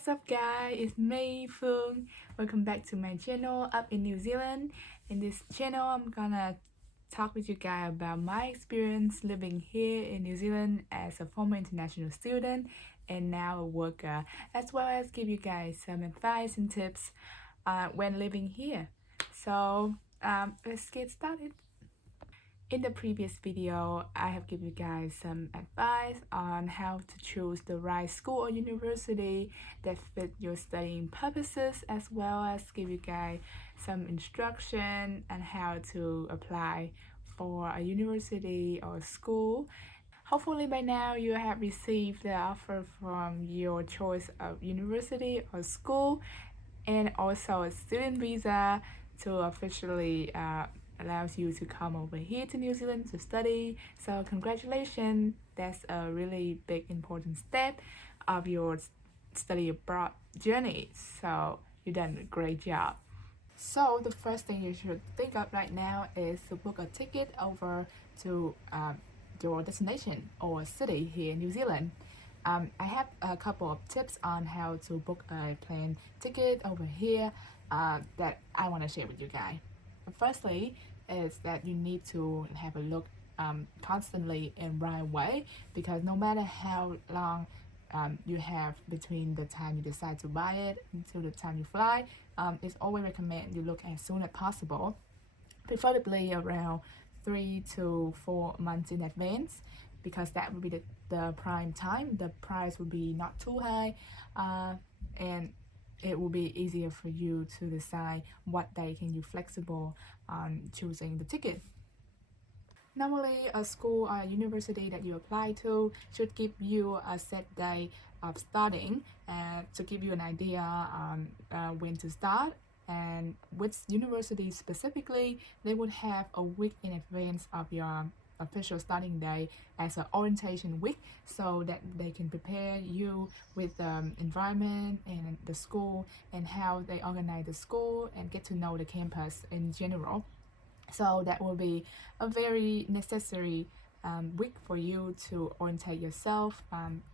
What's up guys, it's me, Phương. Welcome back to my channel up in New Zealand. In this channel, I'm gonna talk with you guys about my experience living here in New Zealand as a former international student and now a worker, as well as give you guys some advice and tips when living here. So let's get started. In the previous video, I have given you guys some advice on how to choose the right school or university that fit your studying purposes, as well as give you guys some instruction on how to apply for a university or school. Hopefully by now you have received the offer from your choice of university or school, and also a student visa to officially allows you to come over here to New Zealand to study. So congratulations, that's a really big important step of your study abroad journey. So you've done a great job. So the first thing you should think of right now is to book a ticket over to your destination or city here in New Zealand. I have a couple of tips on how to book a plane ticket over here that I want to share with you guys. Firstly is that you need to have a look constantly and right away, because no matter how long you have between the time you decide to buy it until the time you fly, it's always recommend you look as soon as possible, preferably around 3 to 4 months in advance, because that would be the prime time. The price would be not too high, and it will be easier for you to decide what day can you flexible on choosing the ticket. Normally, a school or university that you apply to should give you a set day of starting to give you an idea on when to start. And with university specifically, they would have a week in advance of your official starting day as an orientation week, so that they can prepare you with the environment and the school and how they organize the school and get to know the campus in general. So that will be a very necessary week for you to orientate yourself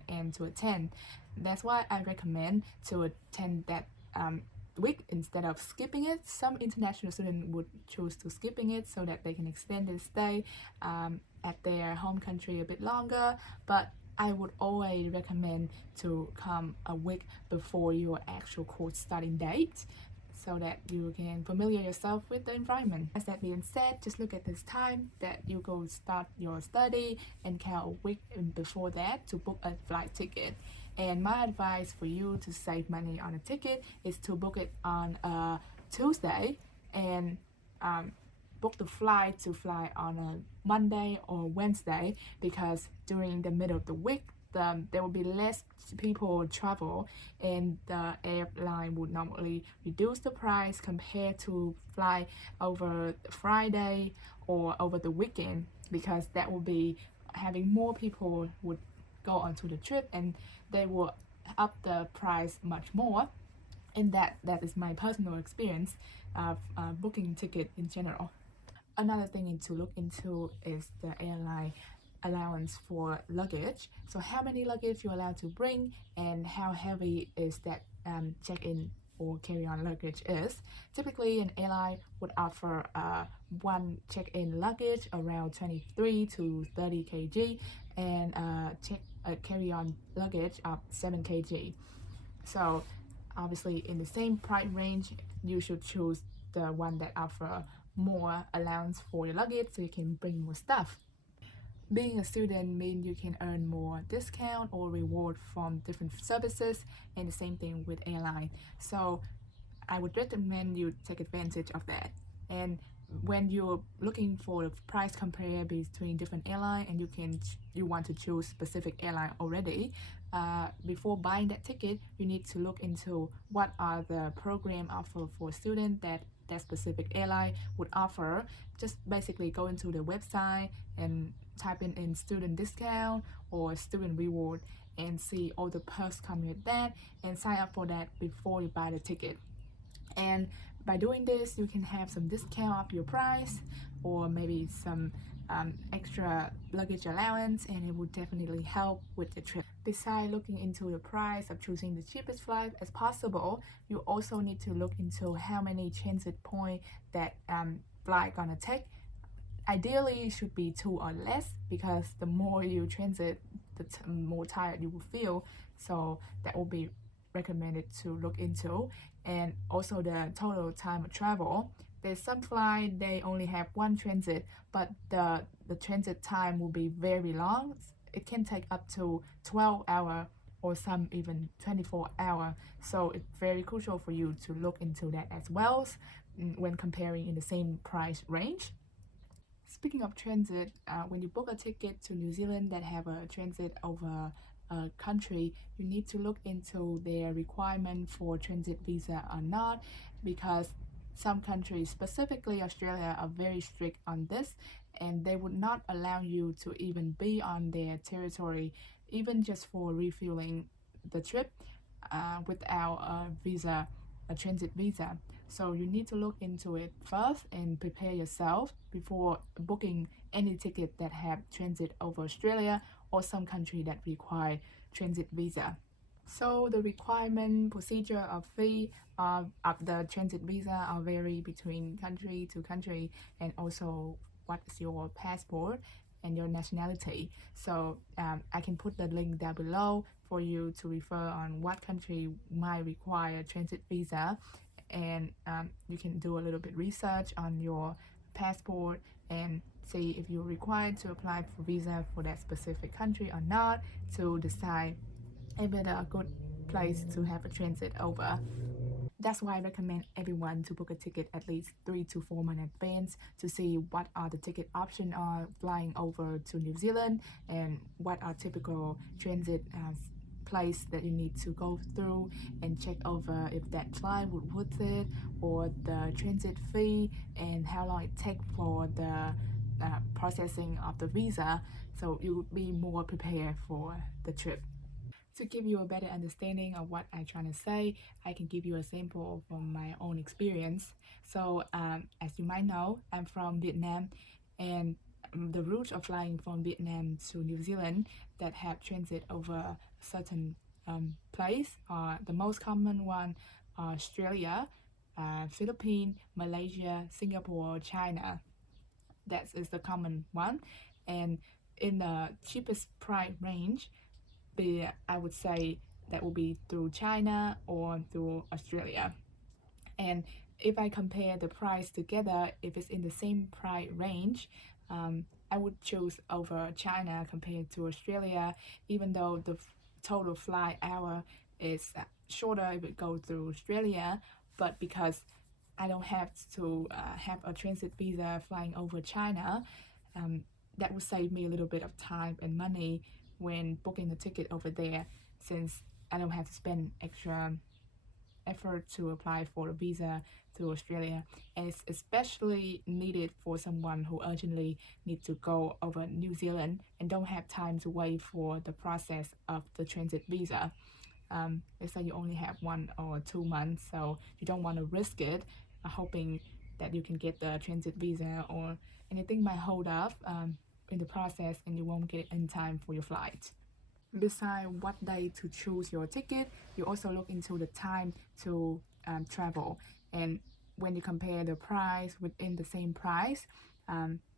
and to attend. That's why I recommend to attend that week instead of skipping it. Some international students would choose to skipping it so that they can extend their stay at their home country a bit longer, but I would always recommend to come a week before your actual course starting date, so that you can familiar yourself with the environment. As that being said, just look at this time that you go start your study and count a week before that to book a flight ticket. And my advice for you to save money on a ticket is to book it on a Tuesday and book the flight to fly on a Monday or Wednesday, because during the middle of the week there will be less people travel, and the airline would normally reduce the price compared to fly over Friday or over the weekend, because that will be having more people would go onto the trip and they will up the price much more. And that is my personal experience of booking ticket in general. Another thing to look into is the airline allowance for luggage. So how many luggage you're allowed to bring and how heavy is that check-in or carry-on luggage is. Typically an airline would offer one check-in luggage around 23 to 30 kg and carry-on luggage of 7 kg. So obviously in the same price range, you should choose the one that offer more allowance for your luggage so you can bring more stuff. Being a student means you can earn more discount or reward from different services, and the same thing with airline. So I would recommend you take advantage of that. And when you're looking for the price compare between different airlines and you want to choose specific airline already, before buying that ticket, you need to look into what are the program offer for students that specific airline would offer. Just basically go into the website and type in student discount or student reward and see all the perks coming with that, and sign up for that before you buy the ticket. And by doing this, you can have some discount off your price, or maybe some extra luggage allowance, and it will definitely help with the trip. Besides looking into the price of choosing the cheapest flight as possible, you also need to look into how many transit points that flight gonna take. Ideally, it should be 2 or less, because the more you transit, the more tired you will feel. So that will be recommended to look into. And also the total time of travel. There's some flight they only have one transit, but the transit time will be very long. It can take up to 12 hours or some even 24 hours. So it's very crucial for you to look into that as well when comparing in the same price range. Speaking of transit, when you book a ticket to New Zealand that have a transit over a country, you need to look into their requirement for transit visa or not, because some countries, specifically Australia, are very strict on this, and they would not allow you to even be on their territory, even just for refueling the trip, without a transit visa. So you need to look into it first and prepare yourself before booking any ticket that have transit over Australia or some country that require transit visa. So the requirement, procedure of fee of the transit visa are vary between country to country, and also what is your passport and your nationality. So I can put the link down below for you to refer on what country might require transit visa, and you can do a little bit research on your passport and see if you're required to apply for visa for that specific country or not, to decide if it's a good place to have a transit over. That's why I recommend everyone to book a ticket at least 3 to 4 months in advance to see what are the ticket options are flying over to New Zealand, and what are typical transit place that you need to go through, and check over if that flight would worth it, or the transit fee, and how long it takes for the processing of the visa, so you would be more prepared for the trip. To give you a better understanding of what I'm trying to say, I can give you a sample from my own experience. So as you might know, I'm from Vietnam, and the route of flying from Vietnam to New Zealand that have transit over a certain place are the most common one are Australia, Philippines, Malaysia, Singapore, China. That is the common one. And in the cheapest price range, I would say that will be through China or through Australia. And if I compare the price together, if it's in the same price range, I would choose over China compared to Australia, even though the total flight hour is shorter if it goes through Australia. But because I don't have to have a transit visa flying over China, that would save me a little bit of time and money when booking the ticket over there, since I don't have to spend extra effort to apply for a visa through Australia. And it's especially needed for someone who urgently needs to go over New Zealand and don't have time to wait for the process of the transit visa. Let's say you only have 1 or 2 months, so you don't want to risk it, hoping that you can get the transit visa, or anything might hold up in the process and you won't get it in time for your flight. Besides what day to choose your ticket, you also look into the time to travel. And when you compare the price within the same price,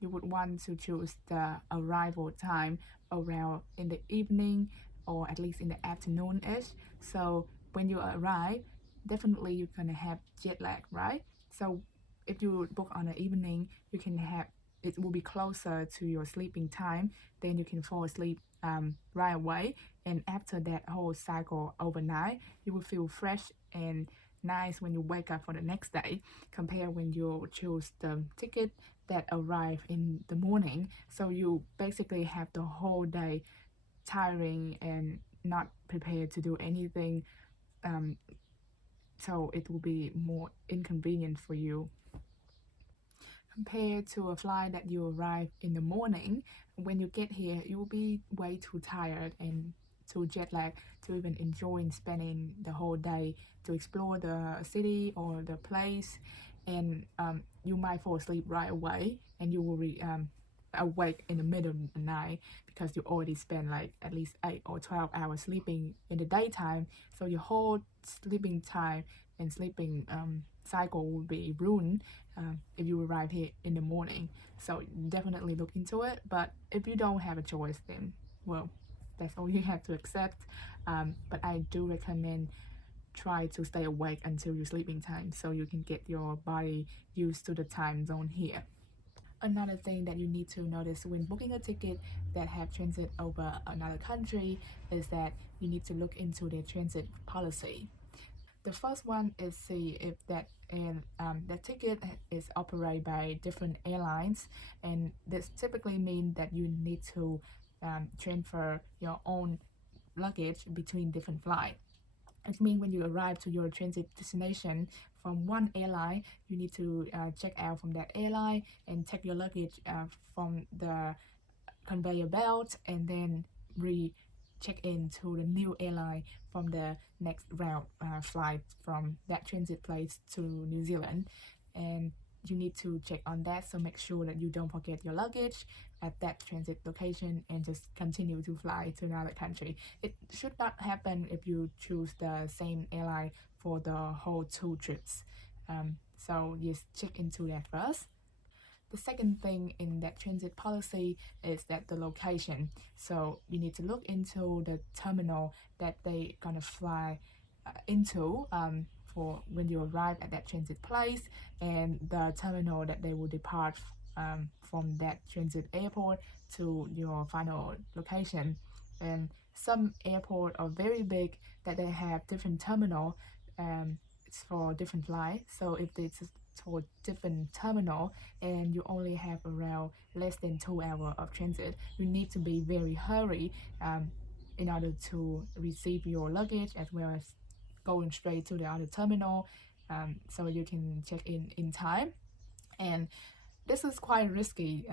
you would want to choose the arrival time around in the evening, or at least in the afternoon-ish. So when you arrive, definitely you're gonna have jet lag, right? So if you book on the evening, you can have it will be closer to your sleeping time, then you can fall asleep right away. And after that whole cycle overnight, you will feel fresh and nice when you wake up for the next day, compared when you choose the ticket that arrive in the morning. So you basically have the whole day tiring and not prepared to do anything, so it will be more inconvenient for you. Compared to a flight that you arrive in the morning, when you get here, you will be way too tired and too jet lagged to even enjoy spending the whole day to explore the city or the place, and you might fall asleep right away, and you will awake in the middle of the night because you already spent like at least 8 or 12 hours sleeping in the daytime. So your whole sleeping time and sleeping cycle will be ruined if you arrive here in the morning. So definitely look into it. But if you don't have a choice, then well, that's all you have to accept. But I do recommend try to stay awake until your sleeping time so you can get your body used to the time zone here. Another thing that you need to notice when booking a ticket that have transit over another country is that you need to look into their transit policy. The first one is see if that ticket is operated by different airlines, and this typically means that you need to transfer your own luggage between different flights. It means when you arrive to your transit destination from one airline, you need to check out from that airline and take your luggage from the conveyor belt and then check in to the new airline from the next route flight from that transit place to New Zealand. And you need to check on that, so make sure that you don't forget your luggage at that transit location and just continue to fly to another country. It should not happen if you choose the same airline for the whole 2 trips. So just check into that first. The second thing in that transit policy is that the location. So you need to look into the terminal that they gonna fly into for when you arrive at that transit place, and the terminal that they will depart from that transit airport to your final location. And some airport are very big that they have different terminal. It's for different flights. So if it's for different terminal and you only have around less than 2 hours of transit, you need to be very hurry in order to receive your luggage as well as going straight to the other terminal so you can check in time. And this is quite risky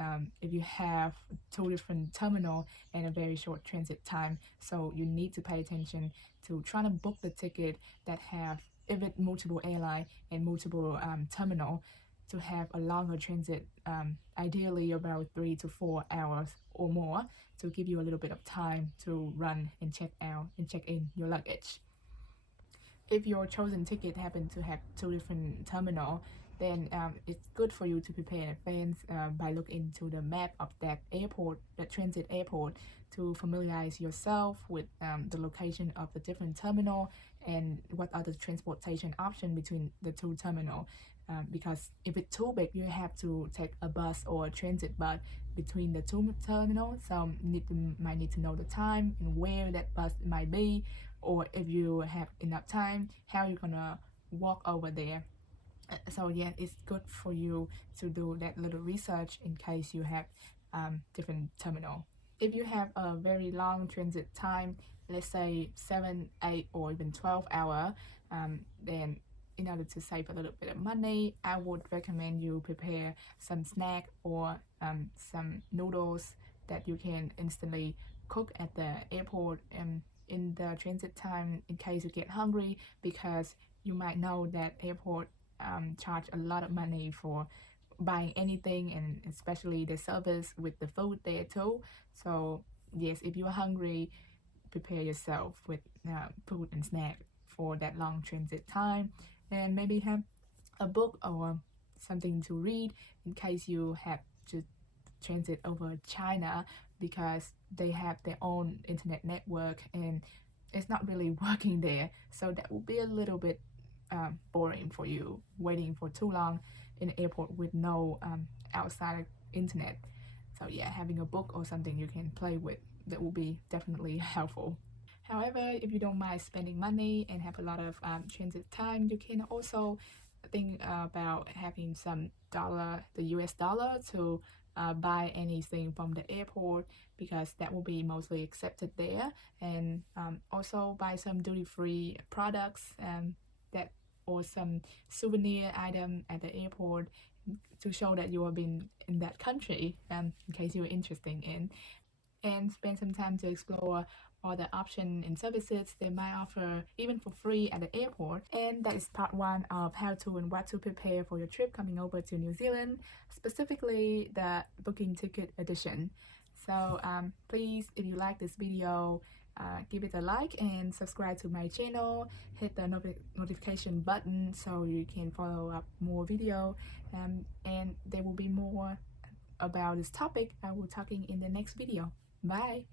if you have 2 different terminal and a very short transit time. So you need to pay attention to trying to book the ticket that have even multiple airline and multiple terminal to have a longer transit, ideally about 3 to 4 hours or more, to give you a little bit of time to run and check out and check in your luggage. If your chosen ticket happen to have 2 different terminal, then it's good for you to prepare in advance by looking into the map of that airport, the transit airport, to familiarize yourself with the location of the different terminal and what are the transportation option between the 2 terminal. Because if it's too big, you have to take a bus or a transit bus between the 2 terminals. So might need to know the time and where that bus might be, or if you have enough time, how you're gonna walk over there. So yeah, it's good for you to do that little research in case you have different terminal. If you have a very long transit time, let's say 7, 8, or even 12 hours, then in order to save a little bit of money, I would recommend you prepare some snack or some noodles that you can instantly cook at the airport in the transit time in case you get hungry, because you might know that airport charge a lot of money for buying anything, and especially the service with the food there too. So yes, if you're hungry, prepare yourself with food and snack for that long transit time, and maybe have a book or something to read in case you have to transit over China, because they have their own internet network and it's not really working there. So that will be a little bit boring for you, waiting for too long in the airport with no outside internet. So yeah, having a book or something you can play with, that will be definitely helpful. However, if you don't mind spending money and have a lot of transit time, you can also think about having some dollar, the US dollar, to buy anything from the airport, because that will be mostly accepted there. And also buy some duty-free products that or some souvenir item at the airport to show that you have been in that country, in case you're interested in. and spend some time to explore all the options and services they might offer even for free at the airport. And that is part one of how to and what to prepare for your trip coming over to New Zealand, specifically the booking ticket edition. So please, if you like this video, give it a like and subscribe to my channel. Hit the notification button so you can follow up more video, and there will be more about this topic I will talking in the next video. Bye.